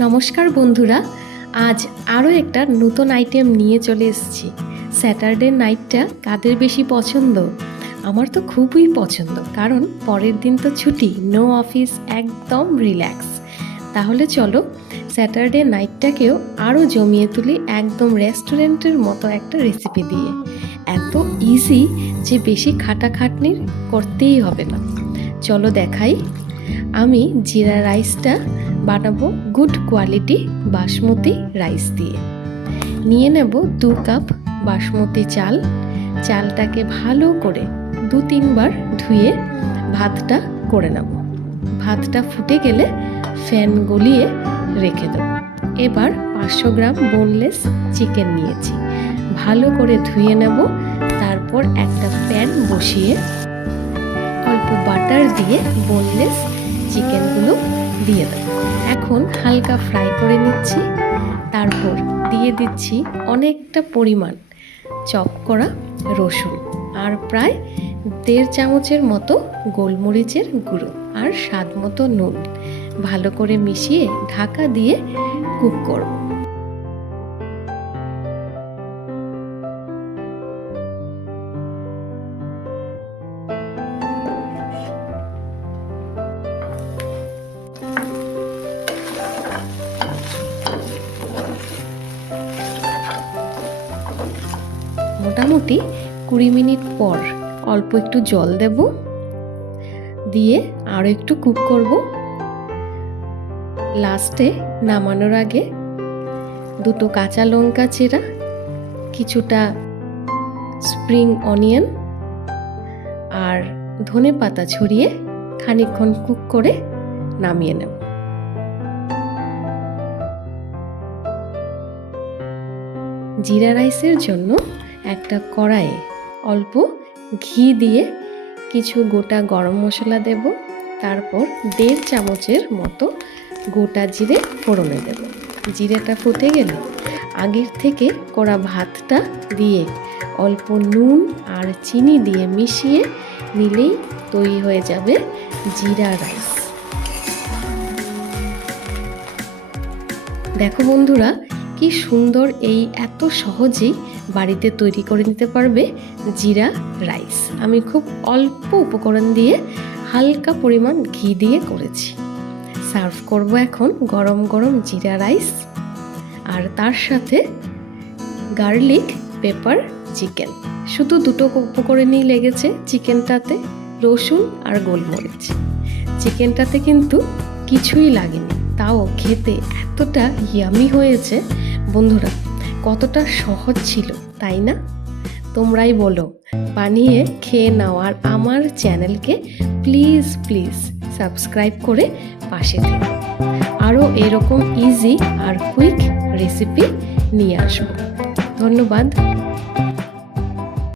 নমস্কার বন্ধুরা, আজ আরও একটা নতুন আইটেম নিয়ে চলে এসেছি। স্যাটারডে নাইটটা কাদের বেশি পছন্দ? আমার তো খুবই পছন্দ, কারণ পরের দিন তো ছুটি, নো অফিস, একদম রিল্যাক্স। তাহলে চলো স্যাটারডে নাইটটাকেও আরও জমিয়ে তুলি একদম রেস্টুরেন্টের মতো একটা রেসিপি দিয়ে। এত ইজি যে বেশি খাটাখাটনির করতেই হবে না। চলো দেখাই। আমি জিরা রাইসটা বানাবো গুড কোয়ালিটি বাসমতি রাইস দিয়ে। নিয়ে নেব 2 কাপ বাসমতি চাল। চালটাকে ভালো করে 2-3 বার ধুয়ে ভাতটা করে নেব। ভাতটা ফুটে গেলে ফ্যান গলিয়ে রেখে দেব। এবার 500 গ্রাম বোনলেস চিকেন নিয়েছি, ভালো করে ধুয়ে নেব। তারপর একটা প্যান বসিয়ে অল্প বাটার দিয়ে বোনলেস চিকেনগুলো দিয়ে দেব। এখন হালকা ফ্রাই করে নিচ্ছি। তারপর দিয়ে দিচ্ছি অনেকটা পরিমাণ চপ করা রসুন আর প্রায় 1.5 চামচের মতো গোলমরিচের গুঁড়ো আর স্বাদ মতো নুন। ভালো করে মিশিয়ে ঢাকা দিয়ে কুক করব। মোটামুটি 20 মিনিট পর অল্প একটু জল দেব, দিয়ে আরও একটু কুক করব। লাস্টে নামানোর আগে 2 কাঁচা লঙ্কা চেরা, কিছুটা স্প্রিং অনিয়ন আর ধনেপাতা ছড়িয়ে খানিকক্ষণ কুক করে নামিয়ে নেব। জিরা রাইসের জন্য একটা কড়াইয়ে অল্প ঘি দিয়ে কিছু গোটা গরম মশলা দেব। তারপর 1.5 চামচের মতো গোটা জিরে ফোড়নে দেব। জিরেটা ফুটে গেলে আগের থেকে করা ভাতটা দিয়ে অল্প নুন আর চিনি দিয়ে মিশিয়ে নিলেই তৈরি হয়ে যাবে জিরা রাইস। দেখো বন্ধুরা, কি সুন্দর! এই এত সহজেই বাড়িতে তৈরি করে নিতে পারবে জিরা রাইস। আমি খুব অল্প উপকরণ দিয়ে হালকা পরিমাণ ঘি দিয়ে করেছি। সার্ভ করব এখন গরম গরম জিরা রাইস, আর তার সাথে গার্লিক পেপার চিকেন। শুধু 2 উপকরণই লেগেছে চিকেনটাতে, রসুন আর গোলমরিচ। চিকেনটাতে কিন্তু কিছুই লাগেনি, তাও খেতে এতটা ইয়ামি হয়েছে। বন্ধুরা, কতটা সহজ ছিল, তাই না? তোমরাই বলো, বানিয়ে খেয়ে নাও। আর আমার চ্যানেলকে প্লিজ সাবস্ক্রাইব করে পাশে থেকো। আরও এরকম ইজি আর কুইক রেসিপি নিয়ে আসবো। ধন্যবাদ।